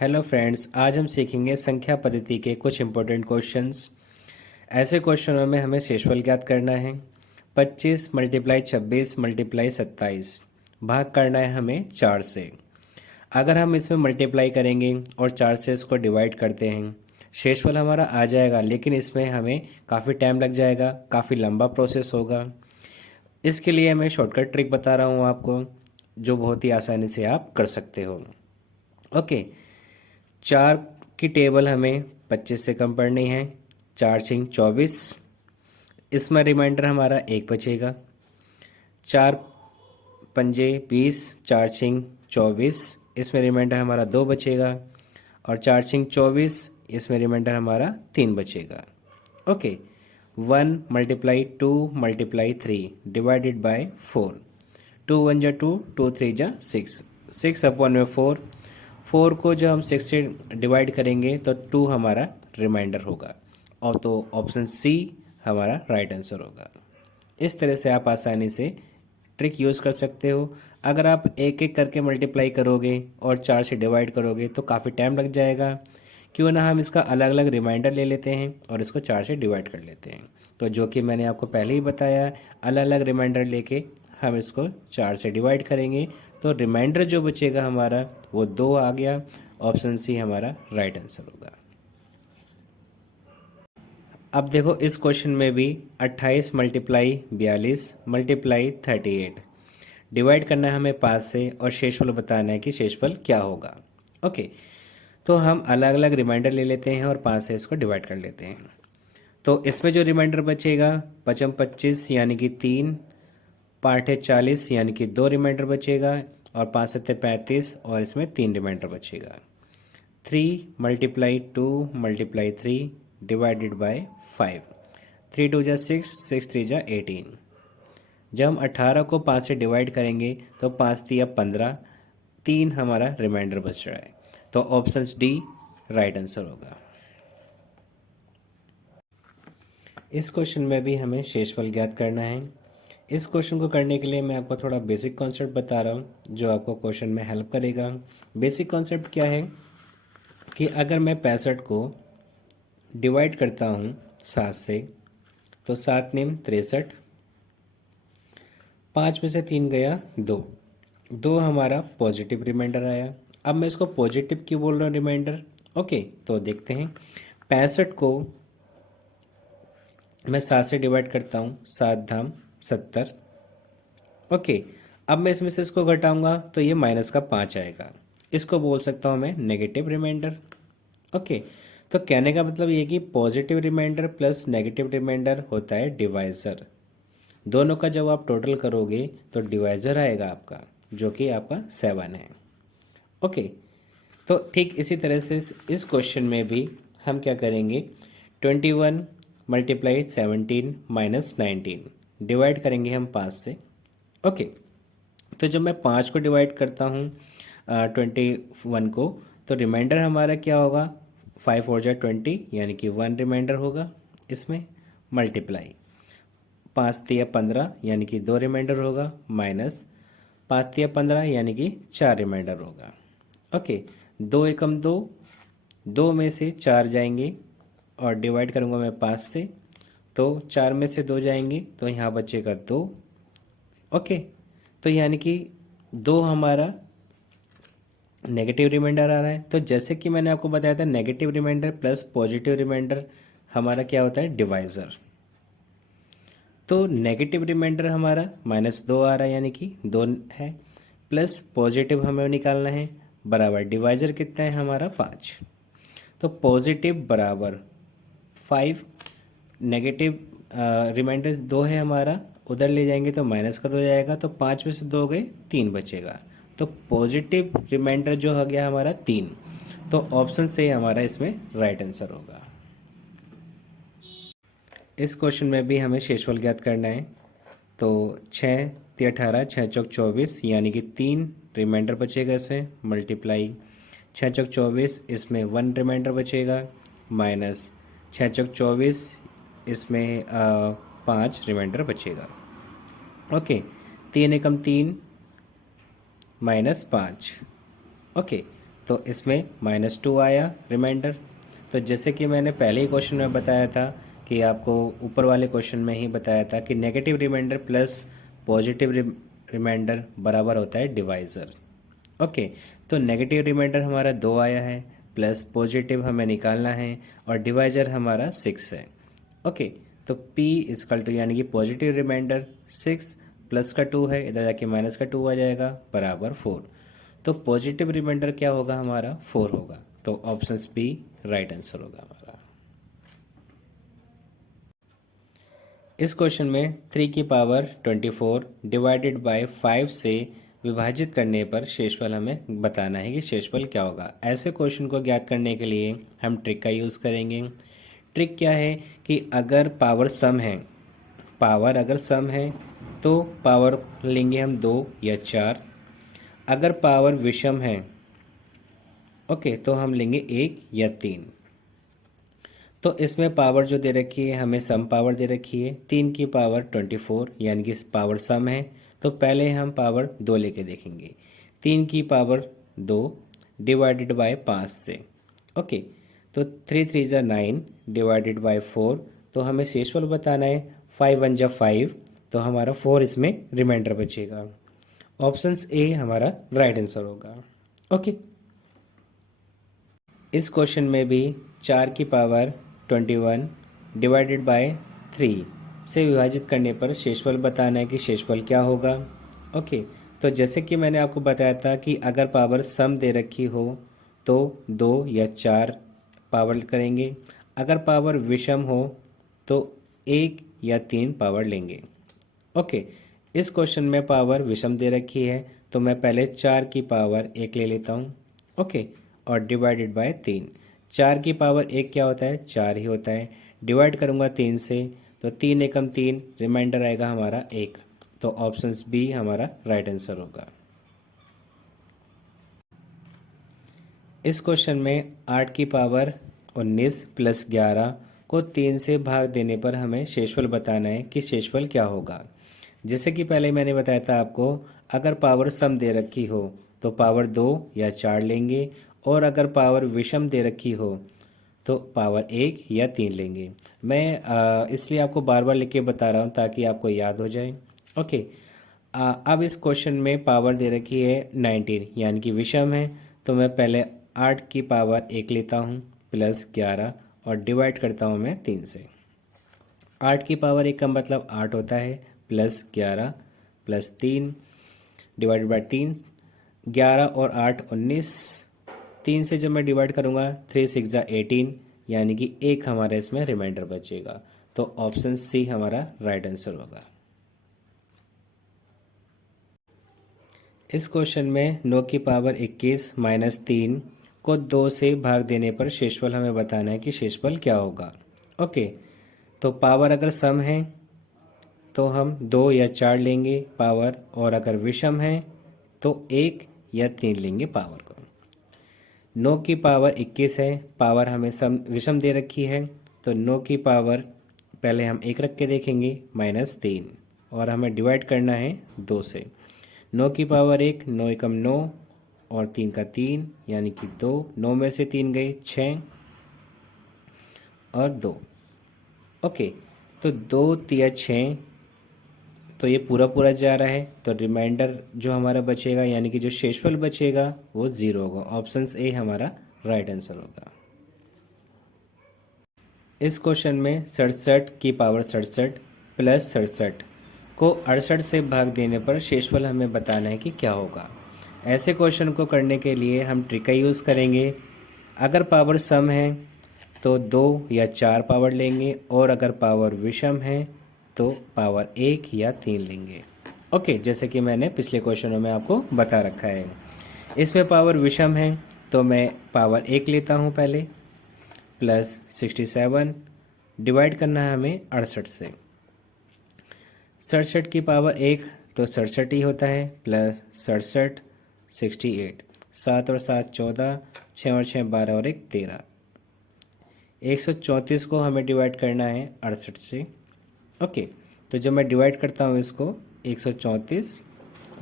Hello friends, आज हम सीखेंगे संख्या पद्धति के कुछ इम्पोर्टेंट क्वेश्चंस। ऐसे क्वेश्चनों में हमें शेषफल ज्ञात करना है। 25 मल्टीप्लाई 26 मल्टीप्लाई 27 भाग करना है हमें 4 से। अगर हम इसमें मल्टीप्लाई करेंगे और 4 से इसको डिवाइड करते हैं, शेषफल हमारा आ जाएगा, लेकिन इसमें हमें काफ़ी टाइम लग जाएगा, काफ़ी लंबा प्रोसेस होगा। इसके लिए मैं शॉर्टकट ट्रिक बता रहा हूँ आपको, जो बहुत ही आसानी से आप कर सकते हो। ओके, 4 की टेबल हमें 25 से कम पढ़नी है। 4 छिंग 24, इसमें रिमाइंडर हमारा 1 बचेगा। 4 पंजे 20, 4 छिंग 24, इसमें रिमाइंडर हमारा 2 बचेगा। और 4 छिंग 24, इसमें रिमाइंडर हमारा 3 बचेगा। Okay, 1 multiply 2 multiply 3 divided by 4। 2 1 जा 2, 2 3 जा 6, 6 अपॉन में 4। 4 को जब हम 6 से डिवाइड करेंगे तो 2 हमारा रिमाइंडर होगा, और तो ऑप्शन सी हमारा राइट आंसर होगा। इस तरह से आप आसानी से ट्रिक यूज़ कर सकते हो। अगर आप एक एक करके मल्टीप्लाई करोगे और 4 से डिवाइड करोगे तो काफ़ी टाइम लग जाएगा। क्यों ना हम इसका अलग अलग रिमाइंडर ले लेते हैं और इसको 4 से डिवाइड कर लेते हैं। तो जो कि मैंने आपको पहले ही बताया, अलग अलग रिमाइंडर लेके हम इसको 4 से डिवाइड करेंगे तो रिमाइंडर जो बचेगा हमारा वो 2 आ गया। ऑप्शन सी हमारा राइट आंसर होगा। अब देखो, इस क्वेश्चन में भी 28 मल्टीप्लाई 42 मल्टीप्लाई 38 डिवाइड करना है हमें 5 से, और शेषफल बताना है कि शेषफल क्या होगा। ओके, तो हम अलग अलग रिमाइंडर ले लेते हैं और 5 से इसको डिवाइड कर लेते हैं। तो इसमें जो रिमाइंडर बचेगा, पचम 25 यानी कि 3, पाँच है 40 यानी कि 2 रिमाइंडर बचेगा, और 5 सत्ते 35 और इसमें 3 रिमाइंडर बचेगा। 3 मल्टीप्लाई 2 मल्टीप्लाई 3 डिवाइडेड बाय 5। 3 2 जा 6, 6 3 जा 18। जब हम 18 को 5 से डिवाइड करेंगे तो 5 3 15, 3 हमारा रिमाइंडर बच रहा है। तो ऑप्शन डी राइट आंसर होगा। इस क्वेश्चन में भी हमें शेषफल ज्ञात करना है। इस क्वेश्चन को करने के लिए मैं आपको थोड़ा बेसिक कॉन्सेप्ट बता रहा हूँ, जो आपको क्वेश्चन में हेल्प करेगा। बेसिक कॉन्सेप्ट क्या है कि अगर मैं 65 को डिवाइड करता हूँ 7 से, तो 7 निम 63, 5 में से 3 गया 2, 2 हमारा पॉजिटिव रिमाइंडर आया। अब मैं इसको पॉजिटिव क्यों बोल रहा हूँ रिमाइंडर? ओके, तो देखते हैं। 65 को मैं 7 से डिवाइड करता हूँ, 7 धाम 70। ओके, अब मैं इसमें से इसको घटाऊंगा तो ये माइनस का 5 आएगा। इसको बोल सकता हूँ मैं नेगेटिव रिमाइंडर। ओके, तो कहने का मतलब ये कि positive reminder plus negative reminder होता है डिवाइजर। दोनों का जब आप टोटल करोगे तो डिवाइजर आएगा आपका, जो कि आपका 7 है। ओके, तो ठीक इसी तरह से इस क्वेश्चन में भी हम क्या करेंगे, 21 मल्टीप्लाई 17 माइनस 19 डिवाइड करेंगे हम 5 से। ओके, तो जब मैं 5 को डिवाइड करता हूँ 21 को, तो रिमाइंडर हमारा क्या होगा, 5 4 जा 20 यानी कि 1 रिमाइंडर होगा। इसमें मल्टीप्लाई 5 3 15 यानी कि 2 रिमाइंडर होगा, माइनस 5 3 15 यानी कि 4 रिमाइंडर होगा। ओके, 2 एकम 2, 2 में से 4 जाएंगे और डिवाइड करूँगा मैं 5 से, तो 4 में से 2 जाएंगे तो यहाँ बचेगा 2। ओके, तो यानी कि 2 हमारा नेगेटिव रिमाइंडर आ रहा है। तो जैसे कि मैंने आपको बताया था, negative reminder plus positive reminder हमारा क्या होता है, डिवाइजर। तो नेगेटिव रिमाइंडर हमारा -2 आ रहा है, यानी कि 2 है, प्लस पॉजिटिव हमें निकालना है, बराबर डिवाइजर कितना है हमारा 5। तो पॉजिटिव बराबर 5, नेगेटिव रिमाइंडर 2 है हमारा, उधर ले जाएंगे तो माइनस का 2 जाएगा, तो 5 में से 2 गए 3 बचेगा। तो पॉजिटिव रिमाइंडर जो हो गया हमारा 3। तो ऑप्शन से हमारा इसमें राइट आंसर होगा। इस क्वेश्चन में भी हमें शेषफल ज्ञात करना है। तो 6 3 18, 6 चौक 24 यानी कि 3 रिमाइंडर बचेगा इसमें, मल्टीप्लाई 6 चौक 24, इसमें 1 रिमाइंडर बचेगा, माइनस 6 चौक 24, इसमें 5 रिमाइंडर बचेगा। ओके, 3 एकम 3 -5। ओके, तो इसमें -2 आया रिमाइंडर। तो जैसे कि मैंने पहले ही क्वेश्चन में बताया था कि आपको ऊपर वाले क्वेश्चन में ही बताया था कि negative reminder plus positive reminder बराबर होता है डिवाइज़र। ओके, तो नेगेटिव रिमाइंडर हमारा 2 आया है, प्लस पॉजिटिव हमें निकालना है, और डिवाइजर हमारा 6 है। ओके, तो P इजकल टू यानी कि पॉजिटिव रिमाइंडर 6 प्लस का 2 है, इधर जाके माइनस का 2 आ जाएगा, बराबर 4। तो पॉजिटिव रिमाइंडर क्या होगा हमारा? 4 होगा। तो ऑप्शन बी राइट आंसर होगा हमारा। इस क्वेश्चन में 3 की पावर 24 डिवाइडेड बाय 5 से विभाजित करने पर शेषफल हमें बताना है कि शेषफल क्या होगा। ऐसे क्वेश्चन को ज्ञात करने के लिए हम ट्रिक का यूज़ करेंगे। ट्रिक क्या है कि अगर पावर सम है, पावर अगर सम है तो पावर लेंगे हम 2 या 4। अगर पावर विषम है, ओके, तो हम लेंगे 1 या 3। तो इसमें पावर जो दे रखी है, हमें सम पावर दे रखी है 3 की पावर 24 यानी कि पावर सम है। तो पहले हम पावर 2 लेके देखेंगे। 3 की पावर 2 डिवाइडेड बाय 5 से। ओके, तो 3 3 ज़ा 9 डिवाइडेड बाय 4। तो हमें शेषफल बताना है। 5 1 ज़ा 5, तो हमारा 4 इसमें रिमाइंडर बचेगा। ऑप्शन ए हमारा राइट आंसर होगा। ओके, इस क्वेश्चन में भी 4 की पावर 21 डिवाइडेड बाय 3 से विभाजित करने पर शेषफल बताना है कि शेषफल क्या होगा। ओके, तो जैसे कि मैंने आपको बताया था कि अगर पावर सम दे रखी हो तो 2 या 4 पावर करेंगे। अगर पावर विषम हो तो 1 या 3 पावर लेंगे। ओके, इस क्वेश्चन में पावर विषम दे रखी है, तो मैं पहले 4 की पावर 1 ले लेता हूँ। ओके, और डिवाइडेड बाय 3। 4 की पावर 1 क्या होता है? 4 ही होता है। डिवाइड करूँगा 3 से, तो 3 एकम 3, रिमाइंडर आएगा हमारा 1। तो ऑप्शन बी हमारा राइट आंसर होगा। इस क्वेश्चन में 8 की पावर 19 प्लस 11 को 3 से भाग देने पर हमें शेषफल बताना है कि शेषफल क्या होगा। जैसे कि पहले मैंने बताया था आपको, अगर पावर सम दे रखी हो तो पावर 2 या 4 लेंगे, और अगर पावर विषम दे रखी हो तो पावर 1 या 3 लेंगे। मैं इसलिए आपको बार बार लिख के बता रहा हूँ ताकि आपको याद हो जाए। ओके, अब इस क्वेश्चन में पावर दे रखी है 19 यानी कि विषम है, तो मैं पहले 8 की पावर 1 लेता हूँ प्लस 11 और डिवाइड करता हूँ मैं 3 से। 8 की पावर 1 का मतलब 8 होता है, प्लस 11 प्लस 3 डिवाइडेड बाय 3। 11 और 8 19। 3 से जब मैं डिवाइड करूँगा 3 6 ज़ा 18 यानी कि 1 हमारे इसमें रिमाइंडर बचेगा। तो ऑप्शन सी हमारा राइट आंसर होगा। इस क्वेश्चन में 9 की पावर 21 माइनस 3 को 2 से भाग देने पर शेषफल हमें बताना है कि शेषफल क्या होगा। ओके, तो पावर अगर सम है तो हम 2 या 4 लेंगे पावर, और अगर विषम है तो 1 या 3 लेंगे पावर को। 9 की पावर 21 है, पावर हमें सम विषम दे रखी है, तो 9 की पावर पहले हम 1 रख के देखेंगे -3, और हमें डिवाइड करना है 2 से। 9 की पावर 1, 9 एकम 9 और 3 का 3 यानी कि 2। 9 में से 3 गए 6 और 2। ओके, तो 2 तिया 6, तो ये पूरा पूरा जा रहा है, तो रिमाइंडर जो हमारा बचेगा यानी कि जो शेषफल बचेगा वो 0 होगा। ऑप्शन ए हमारा राइट आंसर होगा। इस क्वेश्चन में 67 की पावर 67 प्लस 67 को 68 से भाग देने पर शेषफल हमें बताना है कि क्या होगा। ऐसे क्वेश्चन को करने के लिए हम ट्रिक का यूज़ करेंगे। अगर पावर सम है तो 2 या 4 पावर लेंगे, और अगर पावर विषम है तो पावर 1 या 3 लेंगे। ओके, जैसे कि मैंने पिछले क्वेश्चनों में आपको बता रखा है। इसमें पावर विषम है तो मैं पावर 1 लेता हूँ पहले, प्लस 67 डिवाइड करना है हमें 68 से। 67 की पावर 1 तो 67 ही होता है, प्लस 67 68। 7 और 7 14, 6 और 6 12 और 1 13। 134 को हमें डिवाइड करना है 68 से। ओके, तो जब मैं डिवाइड करता हूँ इसको 134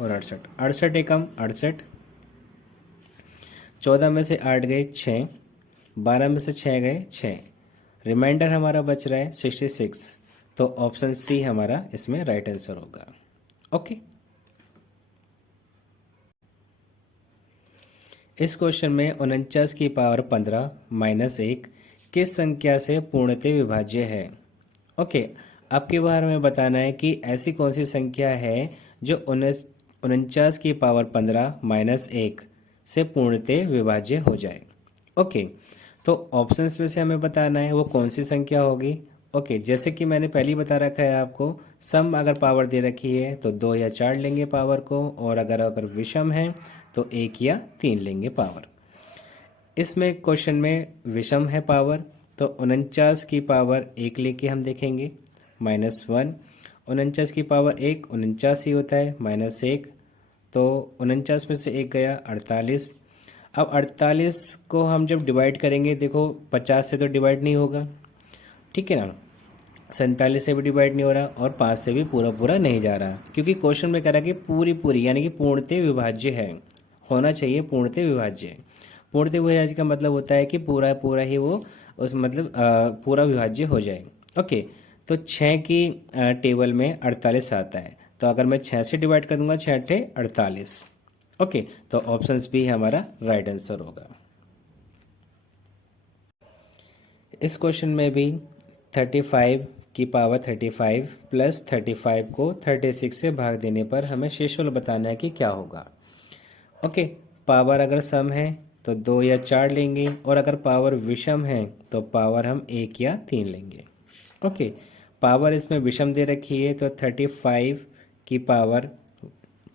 और 68, 68 एकम 68, 14 में से 8 गए 6, 12 में से 6 गए 6, रिमाइंडर हमारा बच रहा है 66। तो ऑप्शन सी हमारा इसमें राइट आंसर होगा। ओके, इस क्वेश्चन में 49 की पावर 15 माइनस 1 किस संख्या से पूर्णतः विभाज्य है। ओके, आपके बारे में बताना है कि ऐसी कौन सी संख्या है जो 49 की पावर 15 माइनस 1 से पूर्णतः विभाज्य हो जाए। ओके, तो ऑप्शंस में से हमें बताना है वो कौन सी संख्या होगी। ओके, जैसे कि मैंने पहले ही बता रखा है आपको, सम अगर पावर दे रखी है तो 2 या 4 लेंगे पावर को, और अगर अगर विषम है तो 1 या 3 लेंगे पावर। इसमें क्वेश्चन में विषम है पावर, तो 49 की पावर 1 लेके हम देखेंगे, -1। 49 की पावर 1 49 ही होता है, -1, तो 49 में से 1 गया 48। अब 48 को हम जब डिवाइड करेंगे, देखो 50 से तो डिवाइड नहीं होगा, ठीक है ना, 47 से भी डिवाइड नहीं हो रहा, और 5 से भी पूरा पूरा नहीं जा रहा, क्योंकि क्वेश्चन में कह रहा है कि पूरी पूरी यानी कि पूर्णतः विभाज्य है, होना चाहिए पूर्णतः विभाज्य। पूर्णतः विभाज्य का मतलब होता है कि पूरा पूरा ही वो उस मतलब पूरा विभाज्य हो जाए। ओके, तो 6 की टेबल में 48 आता है, तो अगर मैं 6 से डिवाइड कर दूंगा 6 अट्ठे 48। ओके, तो ऑप्शंस भी हमारा राइट आंसर होगा। इस क्वेश्चन में भी 35 की पावर 35 प्लस 35 को 36 से भाग देने पर हमें शेषफल बताना है कि क्या होगा। ओके, पावर अगर सम है तो 2 या 4 लेंगे, और अगर पावर विषम है तो पावर हम 1 या 3 लेंगे। ओके, पावर इसमें विषम दे रखी है तो 35 की पावर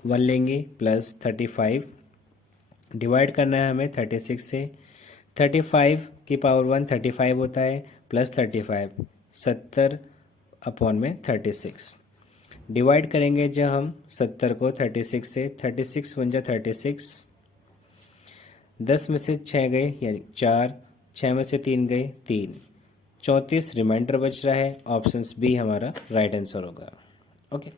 1 लेंगे प्लस 35, डिवाइड करना है हमें 36 से। 35 की पावर 1 35 होता है, प्लस 35 70 अपॉन में 36, डिवाइड करेंगे जब हम 70 को 36 से, 36 बन जाए 36, 10 में से 6 गए यानी 4, 6 में से 3 गए 3, 34 रिमाइंडर बच रहा है। ऑप्शंस बी हमारा राइट आंसर होगा। ओके।